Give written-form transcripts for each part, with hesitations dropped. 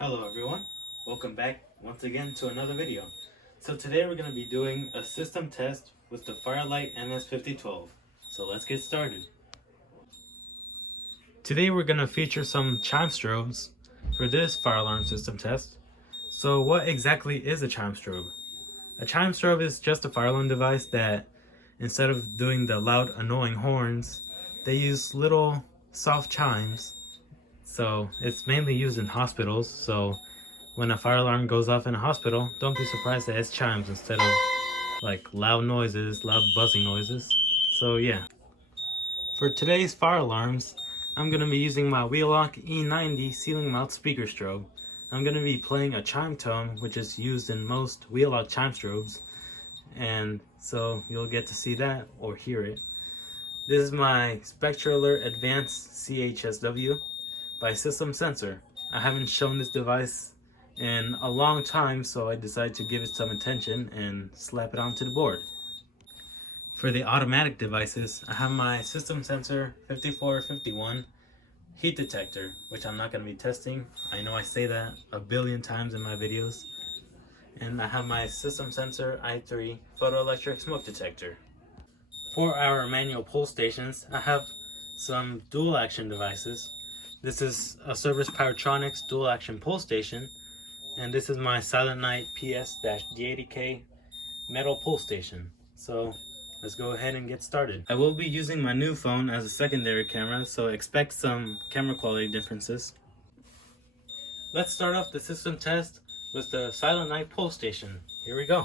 Hello everyone, welcome back once again to another video. So today we're going to be doing a system test with the Firelite MS-5012. So let's get started. Today we're going to feature some chime strobes for this fire alarm system test. So what exactly is a chime strobe? A chime strobe is just a fire alarm device that instead of doing the loud annoying horns, they use little soft chimes. So it's mainly used in hospitals, so when a fire alarm goes off in a hospital, don't be surprised that it's chimes instead of like loud noises, loud buzzing noises. So yeah. For today's fire alarms, I'm going to be using my Wheelock E90 ceiling mount speaker strobe. I'm going to be playing a chime tone, which is used in most Wheelock chime strobes, and so you'll get to see that or hear it. This is my Spectral Alert Advanced CHSW by System Sensor. I haven't shown this device in a long time, so I decided to give it some attention and slap it onto the board. For the automatic devices, I have my System Sensor 5451 heat detector, which I'm not going to be testing. I know I say that a billion times in my videos. And I have my System Sensor i3 photoelectric smoke detector. For our manual pull stations, I have some dual action devices. This is a Service Pyratronics dual action pull station, and this is my Silent Night PS-D80K metal pull station. So let's go ahead and get started. I will be using my new phone as a secondary camera, so expect some camera quality differences. Let's start off the system test with the Silent Night pull station. Here we go.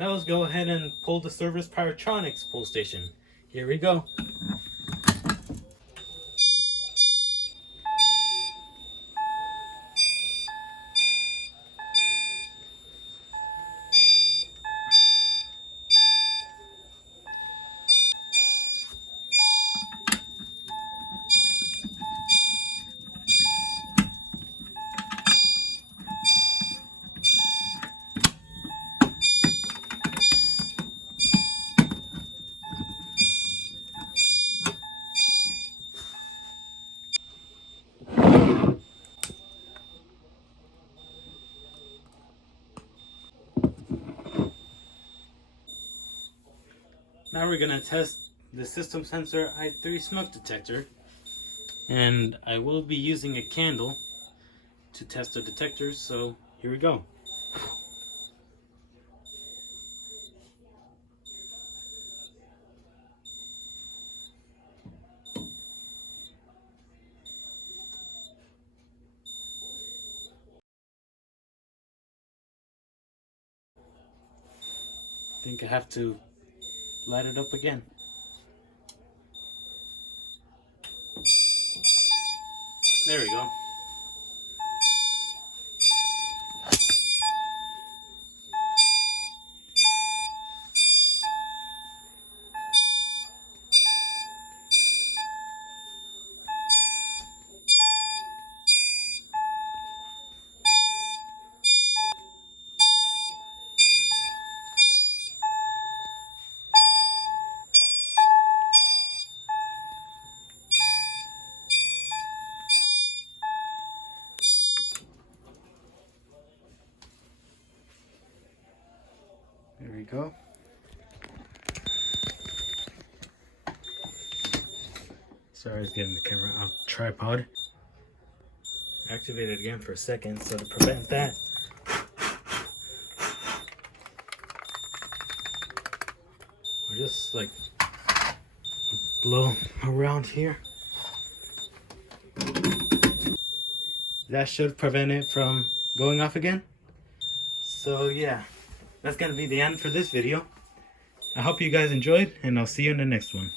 Now let's go ahead and pull the Service Pyratronics pull station. Here we go. Now we're going to test the System Sensor i3 smoke detector, and I will be using a candle to test the detectors, so here we go. I think I have to light it up again. There we go. There we go. Sorry, I was getting the camera off tripod. Activate it again for a second, so to prevent that, we'll just like blow around here. That should prevent it from going off again. So yeah, that's gonna be the end for this video. I hope you guys enjoyed, and I'll see you in the next one.